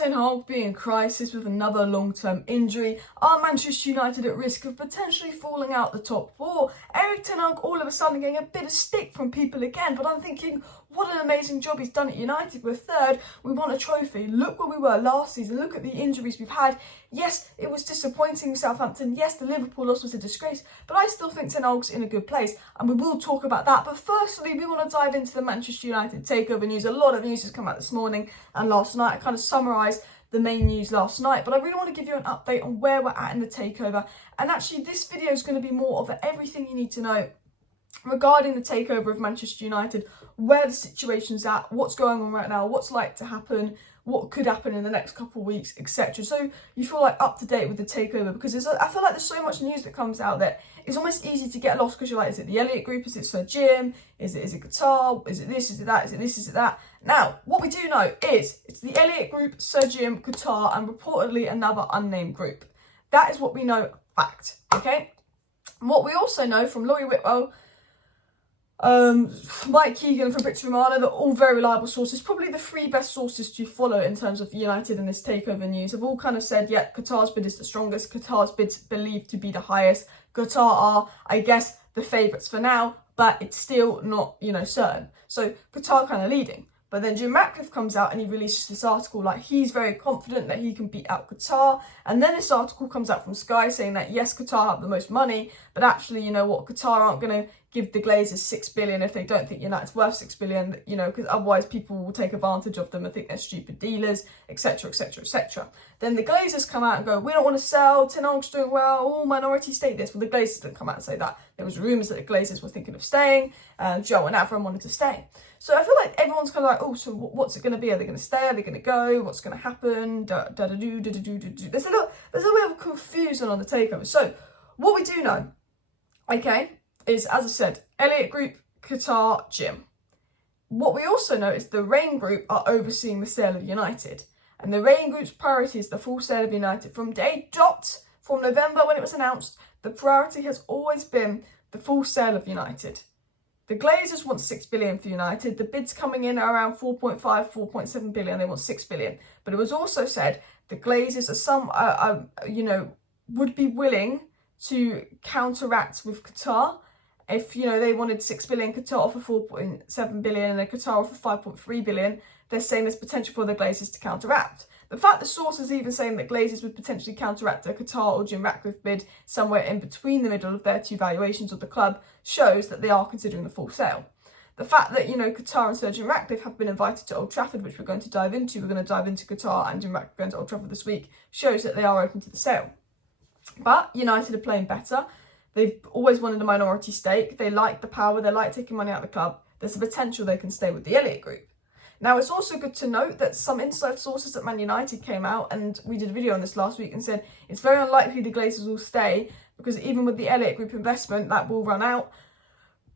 Ten Hag being in crisis with another long-term injury? Are Manchester United at risk of potentially falling out the top four? Erik Ten Hag all of a sudden getting a bit of stick from people again, but I'm thinking, what an amazing job he's done at United. We're third, we won a trophy. Look where we were last season, look at the injuries we've had. Yes, it was disappointing with Southampton. Yes, the Liverpool loss was a disgrace, but I still think Ten Hag's in a good place, and we will talk about that. But firstly, we want to dive into the Manchester United takeover news. A lot of news has come out this morning and last night. I kind of summarised the main news last night, but I really want to give you an update on where we're at in the takeover. And actually, this video is going to be more of everything you need to know regarding the takeover of Manchester United, where the situation's at, what's going on right now, what's like to happen, what could happen in the next couple of weeks, etc. So you feel like up to date with the takeover, because I feel like there's so much news that comes out that it's almost easy to get lost, because you're like, is it the Elliott Group, is it Sir Jim, is it Qatar, is it this, is it that, is it this, is it that? Now, what we do know is it's the Elliott Group, Sir Jim, Qatar, and reportedly another unnamed group. That is what we know, fact, okay? And what we also know from Laurie Whitwell, Mike Keegan from Brits Romano, they're all very reliable sources, probably the three best sources to follow in terms of United and this takeover news. Have all kind of said, yeah, Qatar's bid is the strongest, Qatar's bid's believed to be the highest. Qatar are, I guess, the favourites for now, but it's still not, certain. So Qatar kind of leading. But then Jim Ratcliffe comes out and he releases this article like he's very confident that he can beat out Qatar. And then this article comes out from Sky saying that yes, Qatar have the most money, but actually, you know what, Qatar aren't going to give the Glazers 6 billion if they don't think United's worth 6 billion, because otherwise people will take advantage of them and think they're stupid dealers, etc, etc, etc. Then the Glazers come out and go, we don't want to sell, Ten Hag's doing well, all minority stake this. Well, the Glazers didn't come out and say that. There was rumours that the Glazers were thinking of staying, and Joe and Avram wanted to stay. So I feel like everyone's kind of like, oh, so what's it going to be? Are they going to stay? Are they going to go? What's going to happen? There's a little bit of confusion on the takeover. So what we do know, okay, is, as I said, Elliott Group, Qatar, Jim. What we also know is the Rain Group are overseeing the sale of United. And the Rain Group's priority is the full sale of United. From day dot, from November when it was announced, the priority has always been the full sale of United. The Glazers want 6 billion for United. The bids coming in are around 4.5, 4.7 billion. They want 6 billion. But it was also said the Glazers would be willing to counteract with Qatar. If, they wanted 6 billion, Qatar offer 4.7 billion, and Qatar offer 5.3 billion, they're saying there's potential for the Glazers to counteract. The fact the source is even saying that Glazers would potentially counteract a Qatar or Jim Ratcliffe bid somewhere in between the middle of their two valuations of the club shows that they are considering the full sale. The fact that, Qatar and Sir Jim Ratcliffe have been invited to Old Trafford, which we're going to dive into, we're going to dive into Qatar and Jim Ratcliffe going to Old Trafford this week, shows that they are open to the sale. But United are playing better. They've always wanted a minority stake. They like the power. They like taking money out of the club. There's a potential they can stay with the Elliott Group. Now, it's also good to note that some inside sources at Man United came out, and we did a video on this last week, and said it's very unlikely the Glazers will stay, because even with the Elliott Group investment, that will run out.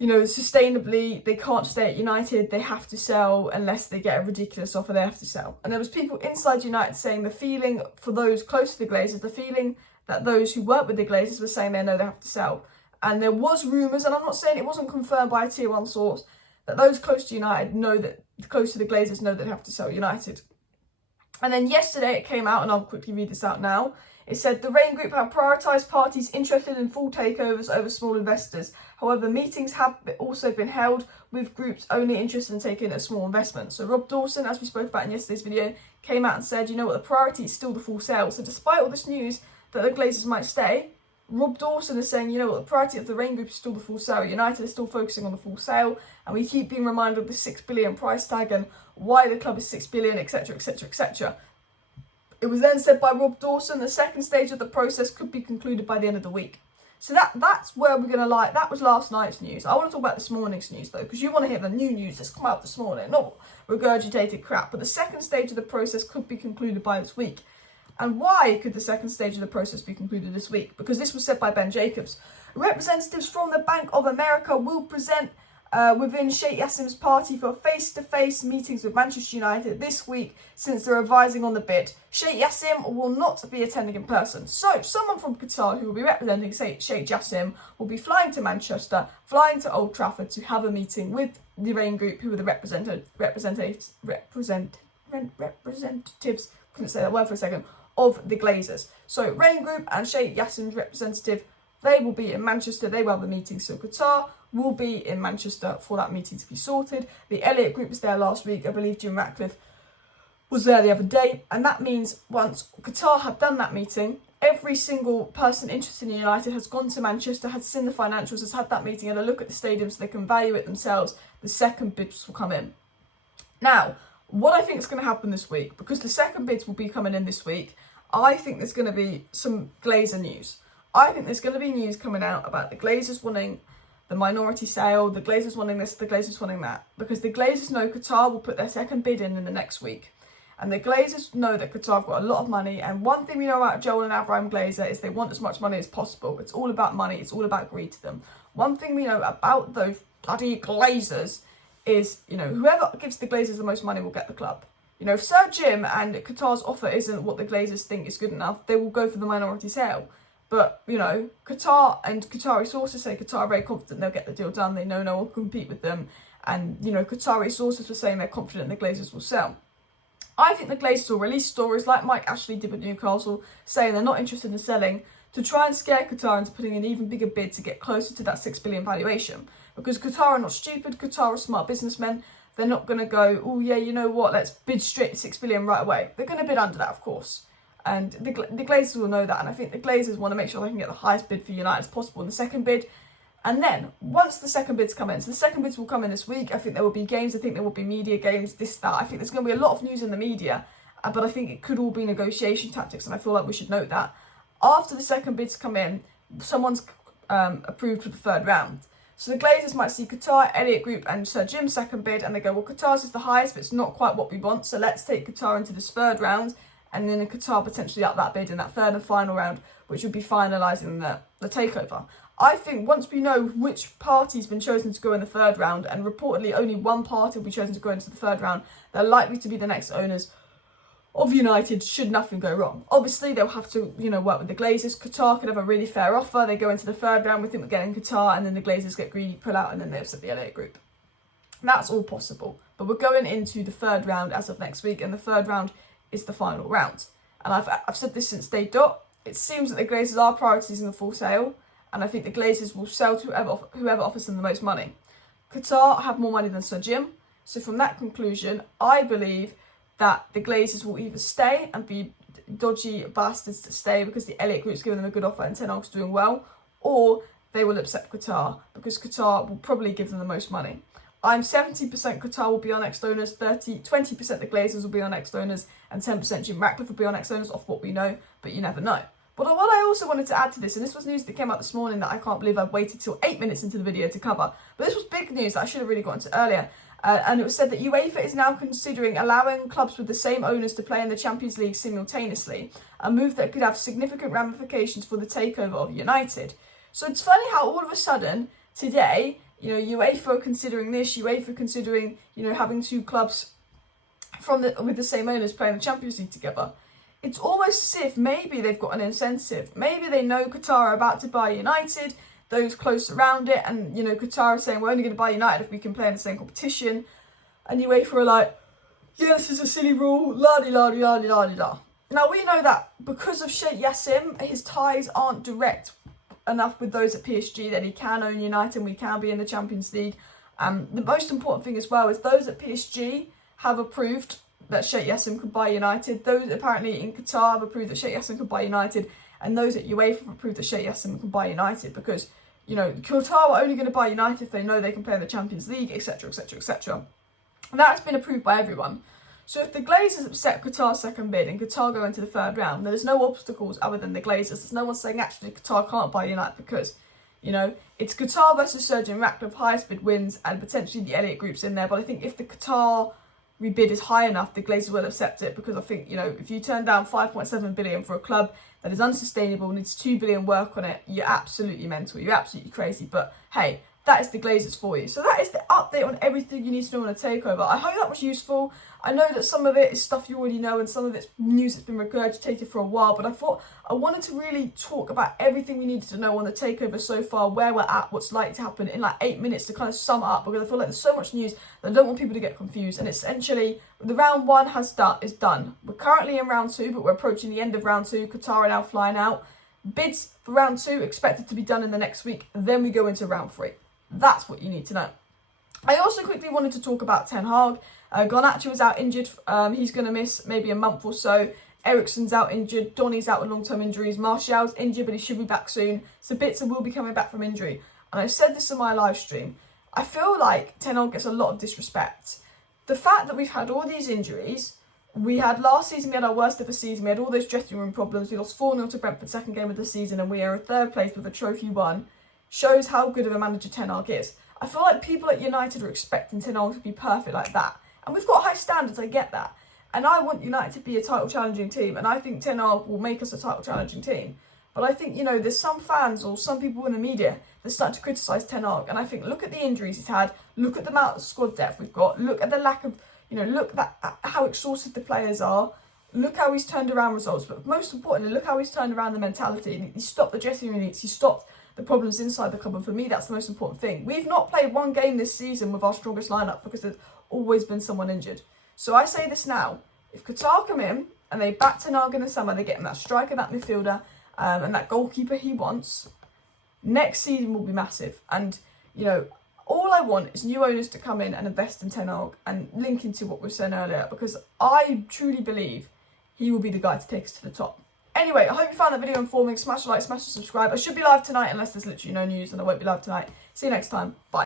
Sustainably, they can't stay at United. They have to sell unless they get a ridiculous offer. They have to sell. And there was people inside United saying the feeling for those close to the Glazers, the feeling that those who work with the Glazers were saying they know they have to sell. And there was rumours, and I'm not saying it wasn't confirmed by a tier 1 source, that those close to United close to the Glazers know they have to sell United. And then yesterday it came out, and I'll quickly read this out now. It said the Rain Group have prioritised parties interested in full takeovers over small investors. However, meetings have also been held with groups only interested in taking a small investment. So Rob Dawson, as we spoke about in yesterday's video, came out and said, the priority is still the full sale. So despite all this news that the Glazers might stay, Rob Dawson is saying, the priority of the Rain Group is still the full sale. United is still focusing on the full sale, and we keep being reminded of the 6 billion price tag and why the club is 6 billion, etc, etc, etc. It was then said by Rob Dawson the second stage of the process could be concluded by the end of the week. So that's where we're going to that was last night's news. I want to talk about this morning's news though, because you want to hear the new news that's come out this morning, not regurgitated crap. But the second stage of the process could be concluded by this week. And why could the second stage of the process be concluded this week? Because this was said by Ben Jacobs. Representatives from the Bank of America will present within Sheikh Jassim's party for face-to-face meetings with Manchester United this week, since they're advising on the bid. Sheikh Jassim will not be attending in person. So someone from Qatar who will be representing Sheikh Jassim will be flying to Manchester, flying to Old Trafford to have a meeting with the Rain Group, who are the representatives, couldn't say that word for a second, of the Glazers. So Rain Group and Sheikh Jassim's representative, they will be in Manchester. They will have the meeting. So Qatar will be in Manchester for that meeting to be sorted. The Elliott Group was there last week. I believe Jim Ratcliffe was there the other day. And that means once Qatar have done that meeting, every single person interested in United has gone to Manchester, has seen the financials, has had that meeting and a look at the stadium so they can value it themselves. The second bids will come in. Now, what I think is going to happen this week, because the second bids will be coming in this week, I think there's going to be some Glazer news. I think there's going to be news coming out about the Glazers wanting the minority sale, the Glazers wanting this, the Glazers wanting that. Because the Glazers know Qatar will put their second bid in the next week. And the Glazers know that Qatar have got a lot of money. And one thing we know about Joel and Abraham Glazer is they want as much money as possible. It's all about money. It's all about greed to them. One thing we know about those bloody Glazers is, whoever gives the Glazers the most money will get the club. If Sir Jim and Qatar's offer isn't what the Glazers think is good enough, they will go for the minority sale. But, Qatar and Qatari sources say Qatar are very confident they'll get the deal done. They know no one will compete with them. And, Qatari sources were saying they're confident the Glazers will sell. I think the Glazers will release stories like Mike Ashley did with Newcastle, saying they're not interested in selling, to try and scare Qatar into putting an even bigger bid to get closer to that $6 billion valuation. Because Qatar are not stupid, Qatar are smart businessmen. They're not going to go, oh yeah, you know what, let's bid straight to $6 billion right away. They're going to bid under that, of course. And the Glazers will know that. And I think the Glazers want to make sure they can get the highest bid for United as possible in the second bid. And then, once the second bids come in, so the second bids will come in this week. I think there will be games, I think there will be media games, this, that. I think there's going to be a lot of news in the media. But I think it could all be negotiation tactics. And I feel like we should note that. After the second bids come in, someone's approved for the third round. So the Glazers might see Qatar, Elliott Group and Sir Jim's second bid and they go, well, Qatar's is the highest, but it's not quite what we want. So let's take Qatar into this third round and then Qatar potentially up that bid in that third and final round, which would be finalising the takeover. I think once we know which party's been chosen to go in the third round, and reportedly only one party will be chosen to go into the third round, they're likely to be the next owners of United should nothing go wrong. Obviously, they'll have to, work with the Glazers. Qatar could have a really fair offer. They go into the third round, we think we're getting Qatar, and then the Glazers get greedy, pull out, and then they upset the Elliott Group. That's all possible. But we're going into the third round as of next week, and the third round is the final round. And I've said this since day dot. It seems that the Glazers are prioritising the full sale, and I think the Glazers will sell to whoever offers them the most money. Qatar have more money than Sir Jim, so from that conclusion, I believe that the Glazers will either stay and be dodgy bastards to stay because the Elliott Group's giving them a good offer and Ten Hag's doing well, or they will accept Qatar because Qatar will probably give them the most money. I'm 70% Qatar will be our next owners, 20% the Glazers will be our next owners, and 10% Jim Ratcliffe will be our next owners, off what we know, but you never know. But what I also wanted to add to this, and this was news that came out this morning that I can't believe I've waited till 8 minutes into the video to cover, but this was big news that I should have really gotten to earlier. And it was said that UEFA is now considering allowing clubs with the same owners to play in the Champions League simultaneously, a move that could have significant ramifications for the takeover of United. So it's funny how all of a sudden, today, UEFA are considering this, UEFA considering, having two clubs with the same owners playing the Champions League together. It's almost as if maybe they've got an incentive. Maybe they know Qatar are about to buy United, those close around it, and Qatar are saying we're only going to buy United if we can play in the same competition, and UEFA are like, yeah, this is a silly rule, la-di-la-di-la-di-la-di-la. Now we know that because of Sheikh Jassim, his ties aren't direct enough with those at PSG that he can own United and we can be in the Champions League. The most important thing as well is those at PSG have approved that Sheikh Jassim could buy United. Those apparently in Qatar have approved that Sheikh Jassim could buy United, and those at UEFA have approved that Sheikh Jassim can buy United because Qatar are only going to buy United if they know they can play in the Champions League, etc, etc, etc. And that's been approved by everyone. So if the Glazers accept Qatar's second bid and Qatar go into the third round, there's no obstacles other than the Glazers. There's no one saying actually Qatar can't buy United because, it's Qatar versus Sir Jim Ratcliffe, highest bid wins, and potentially the Elliott Group's in there. But I think if the Qatar rebid is high enough, the Glazers will accept it because I think, if you turn down 5.7 billion for a club that is unsustainable, needs 2 billion work on it, you're absolutely mental, you're absolutely crazy. But hey, that is the Glazers for you. So that is the update on everything you need to know on a takeover. I hope that was useful. I know that some of it is stuff you already know and some of it's news that's been regurgitated for a while, but I thought I wanted to really talk about everything we needed to know on the takeover so far, where we're at, what's likely to happen in like 8 minutes to kind of sum up, because I feel like there's so much news that I don't want people to get confused. And essentially, the round one is done. We're currently in round two, but we're approaching the end of round two. Qatar are now flying out. Bids for round two expected to be done in the next week. Then we go into round three. That's what you need to know. I also quickly wanted to talk about Ten Hag. Garnacho was out injured. He's going to miss maybe a month or so. Eriksen's out injured. Donny's out with long-term injuries. Martial's injured, but he should be back soon. Sabitzer will be coming back from injury. And I said this in my live stream. I feel like Ten Hag gets a lot of disrespect. The fact that we've had all these injuries, we had last season, we had our worst ever season. We had all those dressing room problems. We lost 4-0 to Brentford second game of the season, and we are in third place with a trophy won. Shows how good of a manager Ten Hag is. I feel like people at United are expecting Ten Hag to be perfect like that. And we've got high standards, I get that. And I want United to be a title challenging team. And I think Ten Hag will make us a title challenging team. But I think, there's some fans or some people in the media that start to criticise Ten Hag. And I think, look at the injuries he's had. Look at the amount of squad depth we've got. Look at the lack of, look at how exhausted the players are. Look how he's turned around results. But most importantly, look how he's turned around the mentality. He stopped the dressing room leaks. He stopped the problems inside the club, and for me that's the most important thing. We've not played one game this season with our strongest lineup because there's always been someone injured. So I say this now, if Qatar come in and they back Ten Hag in the summer, they get him that striker, that midfielder, and that goalkeeper he wants, next season will be massive. And all I want is new owners to come in and invest in Ten Hag, and link into what we were saying earlier, because I truly believe he will be the guy to take us to the top. Anyway, I hope you found that video informing. Smash a like, smash a subscribe. I should be live tonight unless there's literally no news, and I won't be live tonight. See you next time. Bye.